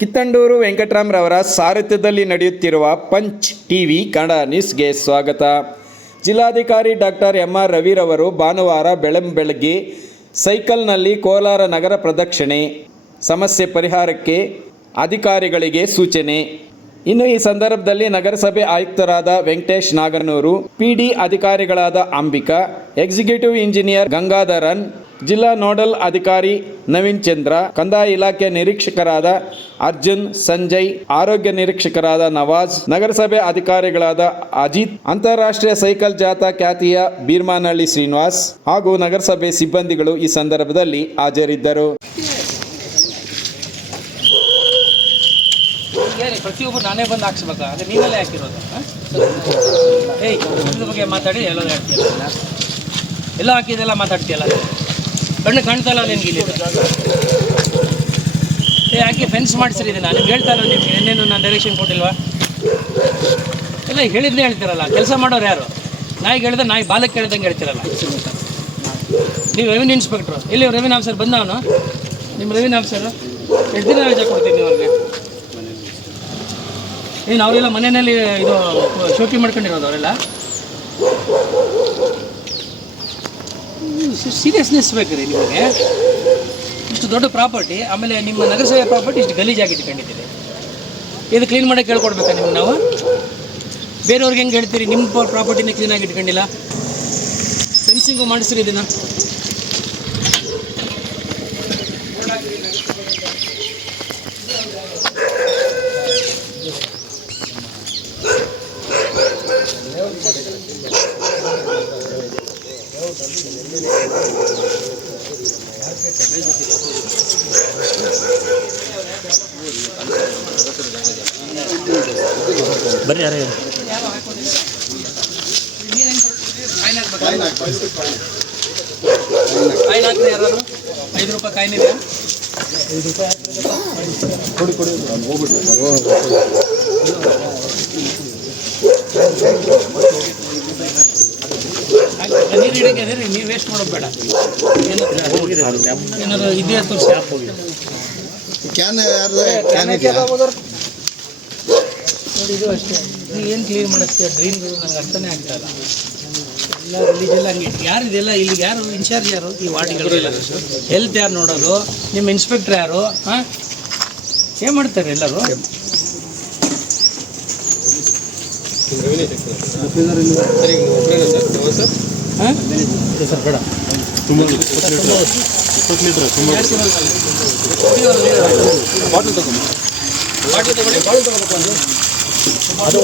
ಕಿತ್ತಂಡೂರು ವೆಂಕಟರಾಮ್ರವರ ಸಾರಥ್ಯದಲ್ಲಿ ನಡೆಯುತ್ತಿರುವ punch TV Kannada ನ್ಯೂಸ್ಗೆ ಸ್ವಾಗತ. ಜಿಲ್ಲಾಧಿಕಾರಿ ಡಾಕ್ಟರ್ ಎಂ.ಆರ್. ರವಿರವರು ಭಾನುವಾರ ಬೆಳಗ್ಗೆ ಸೈಕಲ್ನಲ್ಲಿ ಕೋಲಾರ ನಗರ ಪ್ರದಕ್ಷಿಣೆ, ಸಮಸ್ಯೆ ಪರಿಹಾರಕ್ಕೆ ಅಧಿಕಾರಿಗಳಿಗೆ ಸೂಚನೆ. ಇನ್ನು ಈ ಸಂದರ್ಭದಲ್ಲಿ ನಗರಸಭೆ ಆಯುಕ್ತರಾದ ವೆಂಕಟೇಶ್ ನಾಗನೂರು, ಪಿಡಿ ಅಧಿಕಾರಿಗಳಾದ ಅಂಬಿಕಾ, ಎಕ್ಸಿಕ್ಯೂಟಿವ್ ಇಂಜಿನಿಯರ್ ಗಂಗಾಧರನ್, ಜಿಲ್ಲಾ ನೋಡಲ್ ಅಧಿಕಾರಿ ನವೀನ್ ಚಂದ್ರ, ಕಂದಾಯ ಇಲಾಖೆ ನಿರೀಕ್ಷಕರಾದ ಅರ್ಜುನ್, ಸಂಜಯ್, ಆರೋಗ್ಯ ನಿರೀಕ್ಷಕರಾದ ನವಾಜ್, ನಗರಸಭೆ ಅಧಿಕಾರಿಗಳಾದ ಅಜಿತ್, ಅಂತಾರಾಷ್ಟ್ರೀಯ ಸೈಕಲ್ ಜಾಥಾ ಖ್ಯಾತಿಯ ಬೀರ್ಮಾನಹಳ್ಳಿ ಶ್ರೀನಿವಾಸ್ ಹಾಗೂ ನಗರಸಭೆ ಸಿಬ್ಬಂದಿಗಳು ಈ ಸಂದರ್ಭದಲ್ಲಿ ಹಾಜರಿದ್ದರು. ಪ್ರತಿಯೊಬ್ಬರು ನಾನೇ ಬಂದು ಹಾಕ್ಸ್ಬೇಕಾ? ಅದೇ ನೀವೆಲ್ಲ ಹಾಕಿರೋದು. ಇದ್ರ ಬಗ್ಗೆ ಮಾತಾಡಿ ಎಲ್ಲ ಹೇಳ್ತೀಯಲ್ಲ, ಎಲ್ಲ ಹಾಕಿದೆಲ್ಲ ಮಾತಾಡ್ತೀಯಲ್ಲ, ಕಣ್ಣು ಕಾಣ್ತಲ್ಲ ನಿನ್ಗೆ ಇಲ್ಲಿ. ಹಾಕಿ ಫೆನ್ಸ್ ಮಾಡಿಸ್ರಿ. ನಾನು ನಿಮ್ಗೆ ಹೇಳ್ತಾ ಇಲ್ಲ, ನಿಮ್ಗೆ ಏನೇನು ನಾನು ಡೈರೆಕ್ಷನ್ ಕೊಟ್ಟಿಲ್ವಾ? ಎಲ್ಲ ಹೇಳಿದ್ದೇ ಹೇಳ್ತಿರಲ್ಲ. ಕೆಲಸ ಮಾಡೋರು ಯಾರು? ನಾಯಿಗೆ ಹೇಳಿದ್ರೆ ನಾಯಿ ಬಾಲಕ್ಕೆ ಹೇಳ್ದಂಗೆ ಹೇಳ್ತಿರಲ್ಲ. ನೀವು ರೆವಿನ್ಯೂ ಇನ್ಸ್ಪೆಕ್ಟ್ರು, ಇಲ್ಲಿ ರೆವಿನ್ಯೂ ಆಫೀಸರ್ ಬಂದವನು, ನಿಮ್ಮ ರೆವಿನ್ಯೂ ಆಫೀಸರು ಎಷ್ಟು ದಿನ ರಜೆ ಕೊಡ್ತೀನಿ ನೀವು ಅವ್ರಿಗೆ? ಏನು ಅವರೆಲ್ಲ ಮನೆಯಲ್ಲಿ ಇದು ಶೋಕಿ ಮಾಡ್ಕೊಂಡಿರೋದು ಅವರೆಲ್ಲ? ಸೀರಿಯಸ್ನೆಸ್ ಬೇಕ್ರಿ ನಿಮಗೆ. ಇಷ್ಟು ದೊಡ್ಡ ಪ್ರಾಪರ್ಟಿ, ಆಮೇಲೆ ನಿಮ್ಮ ನಗರಸಭೆ ಪ್ರಾಪರ್ಟಿ ಇಷ್ಟು ಗಲೀಜಾಗಿ ಇಟ್ಕೊಂಡಿದ್ದೀರಿ. ಇದು ಕ್ಲೀನ್ ಮಾಡೋಕ್ಕೆ ಹೇಳ್ಕೊಡ್ಬೇಕಾ ನಿಮ್ಗೆ? ನಾವು ಬೇರೆಯವ್ರಿಗೆ ಹೆಂಗೆ ಹೇಳ್ತೀರಿ ನಿಮ್ಮ ಪ್ರಾಪರ್ಟಿನೇ ಕ್ಲೀನಾಗಿ ಇಟ್ಕೊಂಡಿಲ್ಲ? ಫೆನ್ಸಿಂಗು ಮಾಡಿಸ್ರಿ ಇದನ್ನು. ಬರ್ರಿ ಯಾರು ಕಾಯಿನ್ ಹಾಕ್ರಿ, ಯಾರು 5 ರೂಪಾಯಿ ಕಾಯಿನ್ ಇದೆ. 5 ರೂಪಾಯಿ ಕೊಡಿ. ನೀರು ಹಿಡಿಗೆ ಅದೇ ನೀರು ವೇಸ್ಟ್ ಮಾಡೋದು ಬೇಡ. ಏನಾದ್ರು ಇದೆಯಾ ತೋರಿಸಿ. ನೋಡಿ, ಇದು ಅಷ್ಟೇ. ನೀವು ಏನು ಕ್ಲೀನ್ ಮಾಡಿಸ್ತೀಯ? ಡ್ರೈನ್ಗಳು ನನಗೆ ಅರ್ಥನೇ ಆಗ್ತಾ ಇಲ್ಲ. ಎಲ್ಲ ಗಲೀಜೆಲ್ಲ ಹಂಗೆ ಯಾರು ಇದೆಲ್ಲ? ಇಲ್ಲಿ ಯಾರು ಇನ್ಚಾರ್ಜ್? ಯಾರು ಈ ವಾರ್ಡ್ಗಳಿಗೆಲ್ಲ? ಹೆಲ್ತ್ ಯಾರು ನೋಡೋದು? ನಿಮ್ಮ ಇನ್ಸ್ಪೆಕ್ಟ್ರ್ ಯಾರು? ಹಾಂ, ಏನು ಮಾಡ್ತಾರೆ ಎಲ್ಲರೂ? ಹಾಂ ಸರ್, ಬೇಡ. ತುಂಬ 20 ಲೀಟ್ರ್ ಬಾಟಲ್ ತಗೊಂಡು ಅದು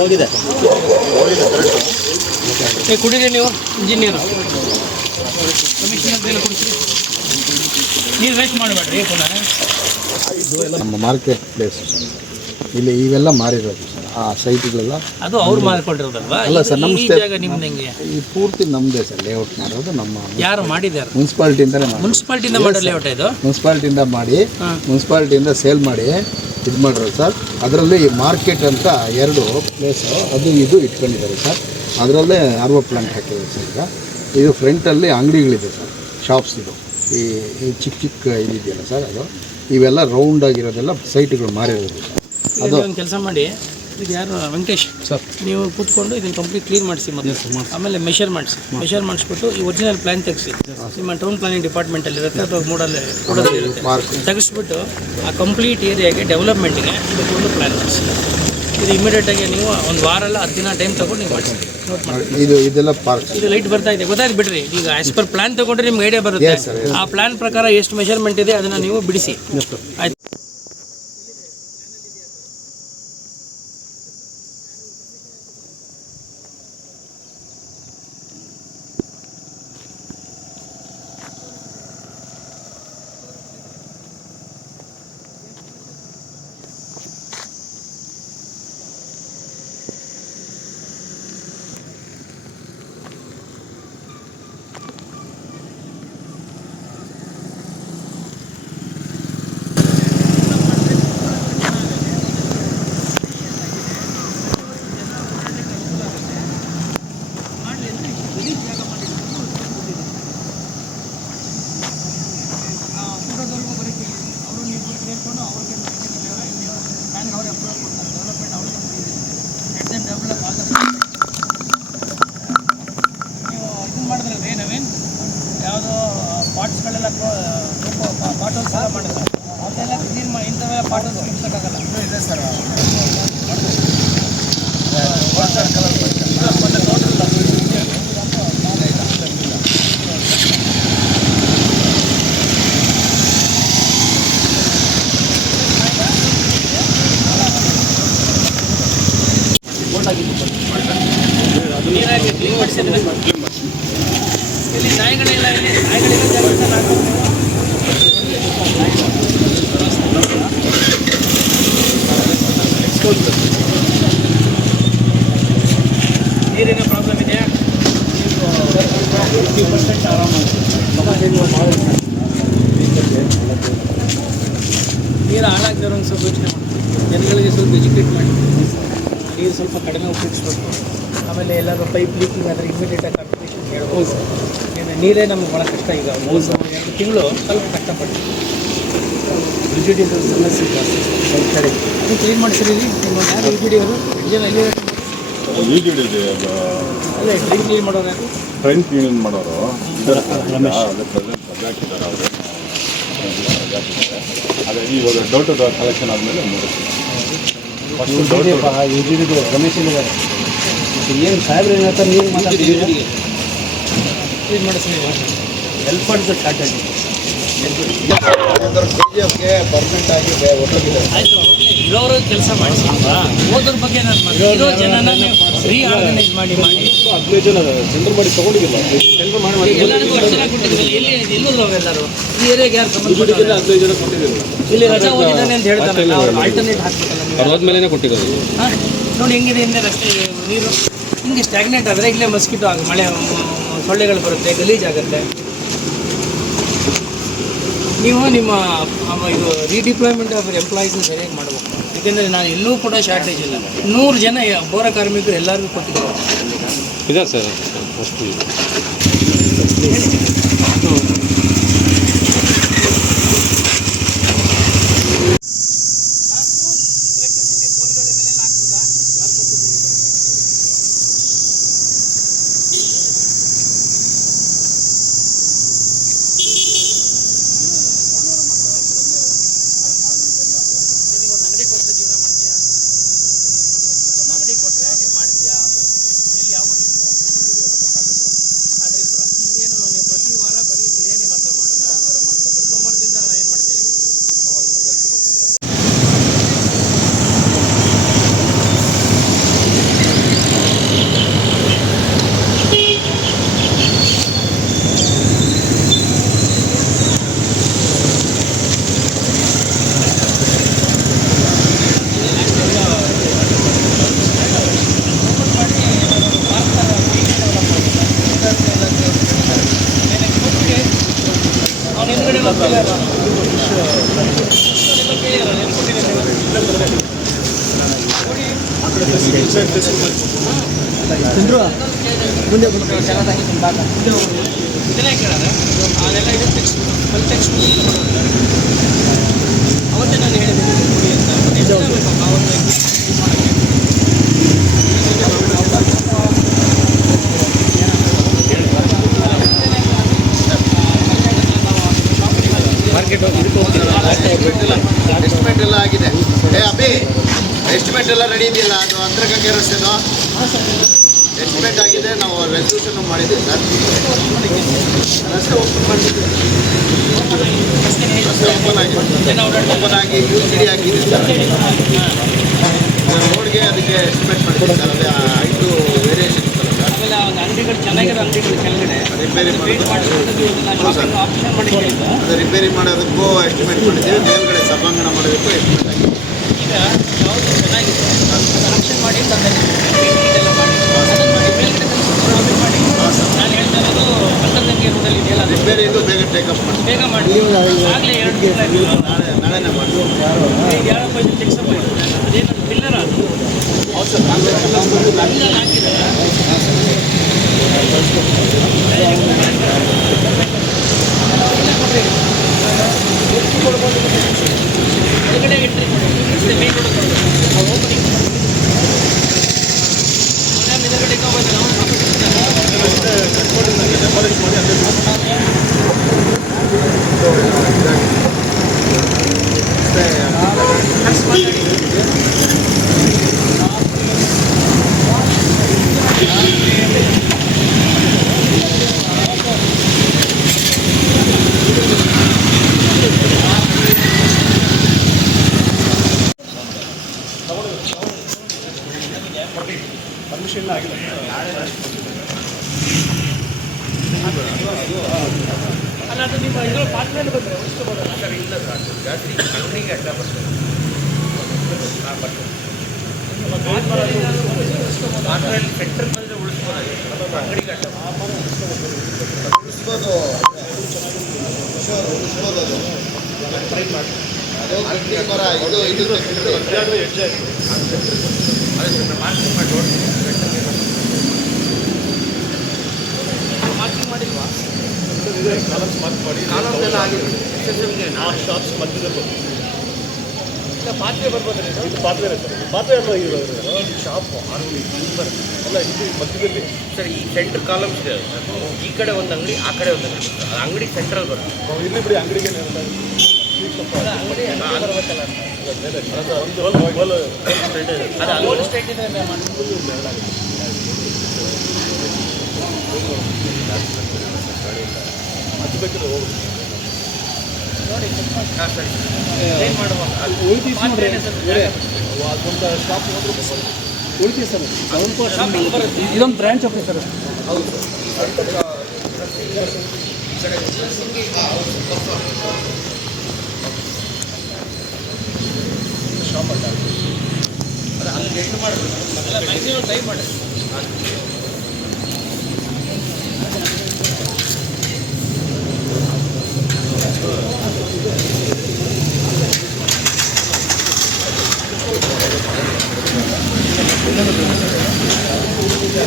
ಹೋಗಿದೆ. ಕುಡೀರಿ ನೀವು, ಇಂಜಿನಿಯರು ಕಮಿಷನರ್ ಕೈಲಿ ಕುಡಿಸಿ. ನೀರು ವೇಸ್ಟ್ ಮಾಡಬೇಡ್ರಿ. ಪುನಃ ನಮ್ಮ ಮಾರ್ಕೆಟ್ ಪ್ಲೇಸ್ ಇಲ್ಲಿ ಇವೆಲ್ಲ ಮಾರಿರೋದು ಸರ್. ಆ ಸೈಟ್ಗಳೆಲ್ಲ ಅದು ಅವ್ರು ಮಾರ್ಕೊಂಡಿರೋದಲ್ವಾ? ಅಲ್ಲ ಸರ್, ನಮ್ಮ ಜಾಗ ನಿಮ್ದು ಹೆಂಗೆ? ಈ ಪೂರ್ತಿ ನಮ್ಮದೇ ಸರ್. ಲೇಔಟ್ ಮಾಡೋದು ನಮ್ಮ ಯಾರು ಮಾಡಿದ್ದಾರೆ? ಮುನ್ಸಿಪಾಲ್ಟಿಯಿಂದಲೇ ಮುನ್ಸಿಪಾಲ್ಟಿಯಿಂದ ಮಾಡೋ ಲೇಔಟ್ ಇದು. ಮುನ್ಸಿಪಾಲ್ಟಿಯಿಂದ ಮಾಡಿ, ಮುನ್ಸಿಪಾಲ್ಟಿಯಿಂದ ಸೇಲ್ ಮಾಡಿ ಇದು ಮಾಡಿರೋದು ಸರ್. ಅದರಲ್ಲಿ ಮಾರ್ಕೆಟ್ ಅಂತ 2 ಪ್ಲೇಸು ಅದು ಇದು ಇಟ್ಕೊಂಡಿದ್ದಾರೆ ಸರ್. ಅದರಲ್ಲೇ ಆರ್ವೋ ಪ್ಲಾಂಟ್ ಹಾಕಿದ್ದಾರೆ ಸರ್. ಇದು ಫ್ರಂಟಲ್ಲಿ ಅಂಗಡಿಗಳಿದೆ ಸರ್, ಶಾಪ್ಸ್. ಇದು ಈ ಚಿಕ್ಕ ಇದಿದೆಯಲ್ಲ ಸರ್, ಅದು ಇವೆಲ್ಲ ರೌಂಡ್ ಆಗಿರೋದೆಲ್ಲ ಸೈಟ್ಗಳು ಮಾರಿರೋದು ಸರ್. ಅದು ಒಂದು ಕೆಲಸ ಮಾಡಿ, ಇದು ಯಾರು ವೆಂಕಟೇಶ್ ಸರ್, ನೀವು ಕೂತ್ಕೊಂಡು ಇದನ್ನು ಕಂಪ್ಲೀಟ್ ಕ್ಲೀನ್ ಮಾಡಿಸಿ ಮೊದಲು. ಆಮೇಲೆ ಮೆಷರ್ ಮಾಡಿಸ್ಬಿಟ್ಟು ಈ ಒರಿಜಿನಲ್ ಪ್ಲಾನ್ ತೆಗಿಸಿ. ನಿಮ್ಮ ಟೌನ್ ಪ್ಲಾನಿಂಗ್ ಡಿಪಾರ್ಟ್ಮೆಂಟಲ್ಲಿ ಇರುತ್ತೆ ಅಥವಾ ಕೂಡಲ್ಲಿ ಇರುತ್ತೆ. ತೆಗೆಸ್ಬಿಟ್ಟು ಆ ಕಂಪ್ಲೀಟ್ ಏರಿಯಾಗೆ ಡೆವಲಪ್ಮೆಂಟಿಗೆ ಇದಕ್ಕೊಂದು ಪ್ಲ್ಯಾನ್ ಮಾಡಿಸಿ. ಇದು ಇಮಿಡಿಯೇಟಾಗಿ ನೀವು ಒಂದು ವಾರ ಅಲ್ಲ 10 ದಿನ ಟೈಮ್ ತೊಗೊಂಡು ನೀವು ಮಾಡಿಸಿ. ನೋಟ್ ಮಾಡಿ. ಇದೆಲ್ಲ ಪಾರ್ಕ್. ಇದು ಲೈಟ್ ಬರ್ತಾ ಇದೆ, ಗೊತ್ತಾಯ್ತು ಬಿಡ್ರಿ. ಈಗ ಆ್ಯಸ್ ಪರ್ ಪ್ಲಾನ್ ತೊಗೊಂಡ್ರೆ ನಿಮ್ಗೆ ಐಡಿಯಾ ಬರುತ್ತೆ. ಆ ಪ್ಲಾನ್ ಪ್ರಕಾರ ಎಷ್ಟು ಮೆಷರ್ಮೆಂಟ್ ಇದೆ ಅದನ್ನು ನೀವು ಬಿಡಿಸಿ. ಆಯ್ತು. ವರ್ಷ ಮಾಡಿದ್ರೆ ಅದೆಲ್ಲ ಕ್ಲೀನ್ ಮಾಡಿ ಇಂಥವೆಲ್ಲ ಪಾಟು ಮುಗಿಸೋಕ್ಕಾಗಲ್ಲ. ಇದೆ ಸರ್ ನೀರಾಗಿ ಕ್ಲೀನ್ ಮಾಡಿಸಿದ್ರೆ ಇಲ್ಲಿ ನಾಯಿಗಳೆಲ್ಲ ಇಲ್ಲಿ ನಾಯಿಗಳಿಂದ ಜಾಗೃತಿ ಹಾಕೋದು. ನೀರಿನ ಪ್ರಾಬ್ಲಮ್ ಇದೆಯಾ? 50% ನೀರು ಹಾಳಾಗ್ದಿರೋ ಒಂದು ಸ್ವಲ್ಪ ಯೋಚನೆ ಮಾಡ್ತೀವಿ. ಜನಗಳಿಗೆ ಸ್ವಲ್ಪ ಎಜುಕೇಟ್ ಮಾಡಿ ನೀರು ಸ್ವಲ್ಪ ಕಡಿಮೆ ಉಪಯೋಗಿಸ್ಬೇಕು. ಆಮೇಲೆ ಎಲ್ಲರೂ ಪೈಪ್ ಲೀಕಿಂಗ್ ಆದರೆ ಇಮಿಡಿಯೇಟಾಗಿ ಕಾಂಟ್ರಿಬ್ಯೂಷನ್ ಹೇಳ್ಬೋದು. ನೀರೇ ನಮ್ಗೆ ಭಾಳ ಕಷ್ಟ ಈಗ 2 ತಿಂಗಳು ಸ್ವಲ್ಪ ಕಷ್ಟಪಡ್ತೀವಿ. ಸಮಸ್ಯೆ ಜಾಸ್ತಿ ಸ್ವಲ್ಪ ಕಡೆ ಅದು ಕ್ಲೀನ್ ಮಾಡಿಸಿರಿ. ನಿಮ್ಮ ಯಾರು ಈ ವಿಡಿಯೋರು 2 ಜನ ಎಲ್ಲಿ ಅಲ್ಲೇ ಡ್ರೈನ್ ಕ್ಲೀನ್ ಮಾಡೋರು ಯಾರು? ಟ್ರೈನ್ ಕ್ಲೀನಿಂಗ್ ಮಾಡೋರು ಅದೇ ಇವಾಗ ಡೌಟ್ ಕಲೆಕ್ಷನ್ ಆದಮೇಲೆ ರಮೇಶ್ ಏನು ಸಾಹೇಬ್ರು ಏನು ಹೇಳ್ತಾರೆ ನೀರು ಮಾತಾಡ್ತೀವಿ ಕ್ಲೀನ್ ಮಾಡಿಸಿ ಹೆಲ್ಪ್ ಮಾಡಿದ್ರೆ ಶಾರ್ಟೇಜ್ KGFಗೆ ಪರ್ಮನೆಂಟ್ ಆಗಿ ಹೊರಟೋಗಿದೆ. ಆಯಿತು. ಇರೋರು ಕೆಲಸ ಮಾಡಿಸಿ ಓದ್ರ ಬಗ್ಗೆ ನಾನು ಮಾಡಿ ಇರೋ ಜನನ ರೀಆರ್ಗನೈಸ್ ಮಾಡಿ 15 ಜನ ಟೆಂಡರ್ ಮಾಡಿ ತೊಗೊಂಡಿಲ್ಲ. ಟೆಂಡರ್ ಮಾಡಿ ಎಲ್ಲರಿಗೂ ರಕ್ಷಣೆ ಕೊಟ್ಟಿದ್ದೀವಿ. ಎಲ್ಲೋದ್ರು ಅವೆಲ್ಲರೂ ಈ ಏರಿಯಾಗೆ ಯಾರು ಸಂಬಂಧ 15 ಜನ ಕೊಟ್ಟಿದ್ದೀವಿ. ಇಲ್ಲಿ ರಜಾ ಓದಿದ್ದಾನೆ ಅಂತ ಹೇಳ್ತಾರೆ. ಆಲ್ಟರ್ನೇಟ್ ಹಾಕ್ಬೇಕಲ್ಲ ನೀವು. ಹೋದ್ಮೇಲೆ ಕೊಟ್ಟಿರೋದು. ಹಾಂ ನೋಡಿ ಹೆಂಗಿದೆ ಹಿಂದೆ ರಸ್ತೆ ನೀರು ಹಿಂಗೆ ಸ್ಟ್ಯಾಗ್ನೆಂಟ್ ಆದರೆ ಇಲ್ಲೇ ಮಸ್ಕಿಟೋ ಆಗ ಮಳೆ ಸೊಳ್ಳೆಗಳು ಬರುತ್ತೆ, ಗಲೀಜಾಗುತ್ತೆ. ನೀವು ನಿಮ್ಮ ಇದು ರೀಡಿಪ್ಲಾಯ್ಮೆಂಟ್ ಆಫ್ ಎಂಪ್ಲಾಯೀಸ್ನ ಸರಿಯಾಗಿ ಮಾಡಬೇಕು. ಏಕೆಂದರೆ ನಾನು ಎಲ್ಲೂ ಕೂಡ ಶಾರ್ಟೇಜ್ ಇಲ್ಲ. 100 ಜನ ಬೋರ ಕಾರ್ಮಿಕರು ಎಲ್ಲರಿಗೂ ಕೊಟ್ಟಿದ್ದಾರೆ. ಇದೆ ಸರ್ ಅಷ್ಟು ಅವತ್ತೇ ನಾನು ಎಸ್ಟಿಮೇಟ್ ಎಲ್ಲ ಆಗಿದೆ. ಅಭಿ ಎಸ್ಟಿಮೇಟ್ ಎಲ್ಲ ರೆಡಿ ಇದೆಯಲ್ಲ, ಅದು ಅಂತರಗಂಗೆ ರಸ್ತೆದು ಎಸ್ಟಿಮೇಟ್ ಆಗಿದೆ. ನಾವು ರೆಸಲ್ಯೂಷನ್ ಮಾಡಿದ್ದೀವಿ ಸರ್. ರಸ್ತೆ ಓಪನ್ ಮಾಡಿದ್ದೀವಿ. ರಸ್ತೆ ಓಪನ್ ಆಗಿ UCD ಹಾಕಿದ್ದೀವಿ ಸರ್. ರೋಡ್ಗೆ ಅದಕ್ಕೆ ಎಸ್ಟಿಮೇಟ್ ಮಾಡಿದ್ದೀವಿ ಸರ್. ಅದೇ 5 ವೇರಿಯೇಷನ್ ಇತ್ತಲ್ಲ ಸರ್. ಆಮೇಲೆ ಅಂಗಡಿಗಳು ಚೆನ್ನಾಗಿರೋ ಅಂಗಡಿಗಳು ಕೆಳಗಡೆ ರಿಪೇರಿ ಆಪ್ಷನ್ ಮಾಡಿ ಅದು ರಿಪೇರಿ ಮಾಡೋದಕ್ಕೂ ಎಸ್ಟಿಮೇಟ್ ಮಾಡಿದ್ದೀವಿ. ಮೇಲ್ಗಡೆ ಸಭಾಂಗಣ ಮಾಡೋದಕ್ಕೂ ಎಸ್ಟಿಮೇಟ್ ಆಗಿದೆ. ಈಗ ಯಾವುದು ಚೆನ್ನಾಗಿದೆ ಕಲೆಕ್ಷನ್ ಮಾಡಿ ಇದೆಲ್ಲ ಮಾಡಿ ಅದನ್ನು ಮಾಡಿ ಮೇಲ್ಗಡೆ ಪ್ರಾಬ್ಲಮ್ ಮಾಡಿ. ನಾನು ಹೇಳ್ತಾ ಇರೋದು ಅಂತರ್ಗಂಗೆ ರೋಡಲ್ಲಿ ಇದೆಯಲ್ಲ ಅದು ರಿಪೇರಿದು ಬೇಗ ಟೇಕಪ್ ಮಾಡಿ ಬೇಗ ಮಾಡಿ. ಆಗಲೇ 2 ತಿಂಗಳು ನಾಳೆನೇ ಮಾಡಿ. ಯಾರಪ್ಪ ಇದು ಕೆಲಸಪ್ಪ ಅದೇನು ಪಿಲ್ಲರ್ ಅದು ಅಲ್ಲ ಹಾಕಿದ್ದಾರೆ. ಒಳಗಡೆ ಎಂಟ್ರಿ ಮಾಡಿ ಮೇನ್ ರೋಡ್ ಓಪನಿಂಗ್ ಎದುರುಗಡೆ ಹೋಗೋದು ನಾವು ಮಾಡಿ ಇಲ್ಲ ಸರ್ ಜಾಸ್ತಿ ಅಂಗಡಿಗೆ ಅಡ್ಡ ಬರ್ತದೆ. ಹಾಂ ಬರ್ತದೆ. ಅದರಲ್ಲಿ ಸೆಂಟ್ರ್ ಬಂದರೆ ಉಳಿಸ್ಬೋದು, ಅಂಗಡಿಗೆ ಅಡ್ಡ ಉಳಿಸ್ಬೋದು ಟ್ರೈ ಮಾಡಿ. ಮರ ಇದು ಇದು ಮಾರ್ಕಿಂಗ್ ಮಾಡಿ ಮಾರ್ಕಿಂಗ್ ಮಾಡಿಲ್ವಾ? ಕಾಲಮ್ಸ್ ಎಲ್ಲ ಆಗಿದೆ. ಶಾಪ್ಸ್ ಮಧ್ಯದಲ್ಲಿ ಇಲ್ಲ ಪಾತ್ರೆ ಬರ್ಬೋದು ರೀ ಇದು ಪಾತ್ರೆ ಸರ್, ಪಾತ್ರೆ ಎಲ್ಲ ಶಾಪ್ ಅಲ್ಲ ಇದು ಮಧ್ಯದಲ್ಲಿ ಸರ್. ಈ ಸೆಂಟ್ರ್ ಕಾಲಮ್ಸ್ ಇದೆ ಸರ್. ಈ ಕಡೆ ಒಂದು ಅಂಗಡಿ, ಆ ಕಡೆ ಒಂದು ಅಂಗಡಿ, ಅದು ಅಂಗಡಿ ಸೆಂಟ್ರಲ್ ಬರುತ್ತೆ. ಇಲ್ಲಿ ಬಿಡಿ ಅಂಗಡಿಗೆ ಅಂಗಡಿ ಬರಬೇಕಲ್ಲ ಒಂದು ಸ್ಟ್ರೈಟ್ ಇದೆ. ಅದು ಅಲ್ಲೋಡ್ ಸ್ಟ್ರೈಟ್ ಇದೆ ಅದು ಬೇಕಾದ್ರೆ ಹೋಗಿ ನೋಡಿ. ಹಾಂ ಸರಿ, ಏನು ಮಾಡುವ ಉಳಿತೀವಿ ಅದೊಂದು ಶಾಪ್ ಉಳಿತೀವಿ ಸರ್. ಇದೊಂದು ಬ್ರ್ಯಾಂಚ್ ಆಫೀಸ್ ಸರ್. ಶಾಪ್ ಅಲ್ಲ ಅದು ಅಲ್ಲಿ ಎಂಟು ಮಾಡಬೇಕು. ಅಲ್ಲ ಮ್ಯಾಕ್ಸಿಮಮ್ ಟ್ರೈ ಮಾಡಿ.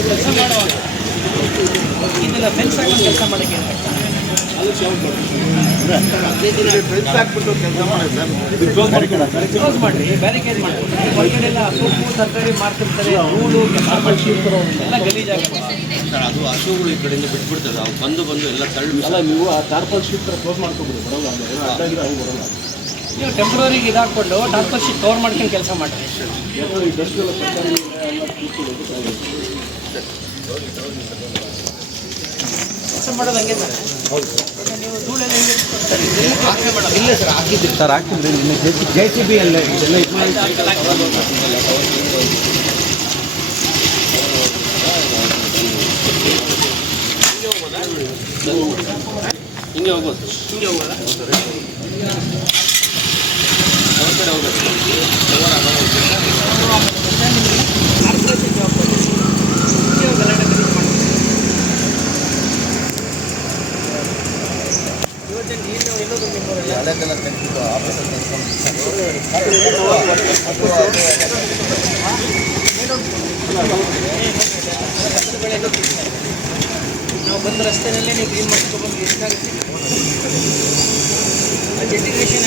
ಕೆಲಸ ಮಾಡುವಾಗ ಇದೆಲ್ಲ ಫೆನ್ಸ್ ಹಾಕಿ ಕೆಲಸ ಮಾಡೋಕ್ಕೆ ಫ್ರೆಂಡ್ಸ್ ಹಾಕ್ಬಿಟ್ಟು ಕೆಲಸ ಮಾಡಿ ಸರ್. ಕ್ಲೋಸ್ ಮಾಡಿರಿ, ಬ್ಯಾರಿಕೇಡ್ ಮಾಡಿ. ಹೊರಗಡೆ ಎಲ್ಲ ಸೊಪ್ಪು ತರಕಾರಿ ಮಾರ್ತಿರ್ತಾರೆ, ಹೂಳು ಎಲ್ಲ ಗಲೀಜಾಗುತ್ತೆ. ಸರ್. ಅದು ಹಸುಗಳು ಈ ಕಡೆಯಿಂದ ಬಿಟ್ಬಿಡ್ತದೆ, ಅವು ಬಂದು ಎಲ್ಲ ತಳ್ಳಿ. ಅಲ್ಲ ನೀವು ಆ ಟಾರ್ಪಲ್ ಶೀಟ್ ಕ್ಲೋಸ್ ಮಾಡ್ಕೊಬಿಡಿ, ಬರೋಲ್ಲ ಅಂದ್ರೆ ಏನೋ ಅಡ್ಡಾಗಿರೋ ಅವ್ರು ಬರೋಲ್ಲ. ನೀವು ಟೆಂಪ್ರರಿಗೆ ಇದಾಕೊಂಡು ಟಾರ್ಪಲ್ ಶೀಟ್ ಕವರ್ ಮಾಡ್ಕೊಂಡು ಕೆಲಸ ಮಾಡಿರಿ. ಯಾಕಂದ್ರೆ ಈ ಡಸ್ಟ್ ಎಲ್ಲ ತರಕಾರಿ ಎಲ್ಲ ಕೂತ್ಕೊಳ್ಳೋದು ಕೆಲಸ ಮಾಡೋದು ಹಂಗೆ ತಾನೆ. ನೀವು ಧೂಳೆಲ್ಲ ಹೆಂಗೆ ಇಲ್ಲ ಸರ್ ಹಾಕಿದ್ರಿ ಸರ್, ಹಾಕಿದ್ರಿ ನಿನ್ನೆ JCB ಎಲ್ಲ ಇದೆಲ್ಲ ಇದು ಮಾಡಿ ಹಿಂಗೆ ಹೋಗೋದು, ಹಿಂಗೆ ಹೋಗೋದಾ? ಹೊರಗಡೆ ಹೋಗೋದು ಹಳೆದೆಲ್ಲ ತೆಗೆದು ಆಫೀಸಲ್ಲಿ ನಾವು ಬಂದ ರಸ್ತೆಯಲ್ಲೇ ನೀವು ಕ್ಲೀನ್ ಮಾಡ್ಕೊಬಂದು ಎಷ್ಟಾಗುತ್ತೆ? ಜೆಂಟಿಫಿಕೇಷನ್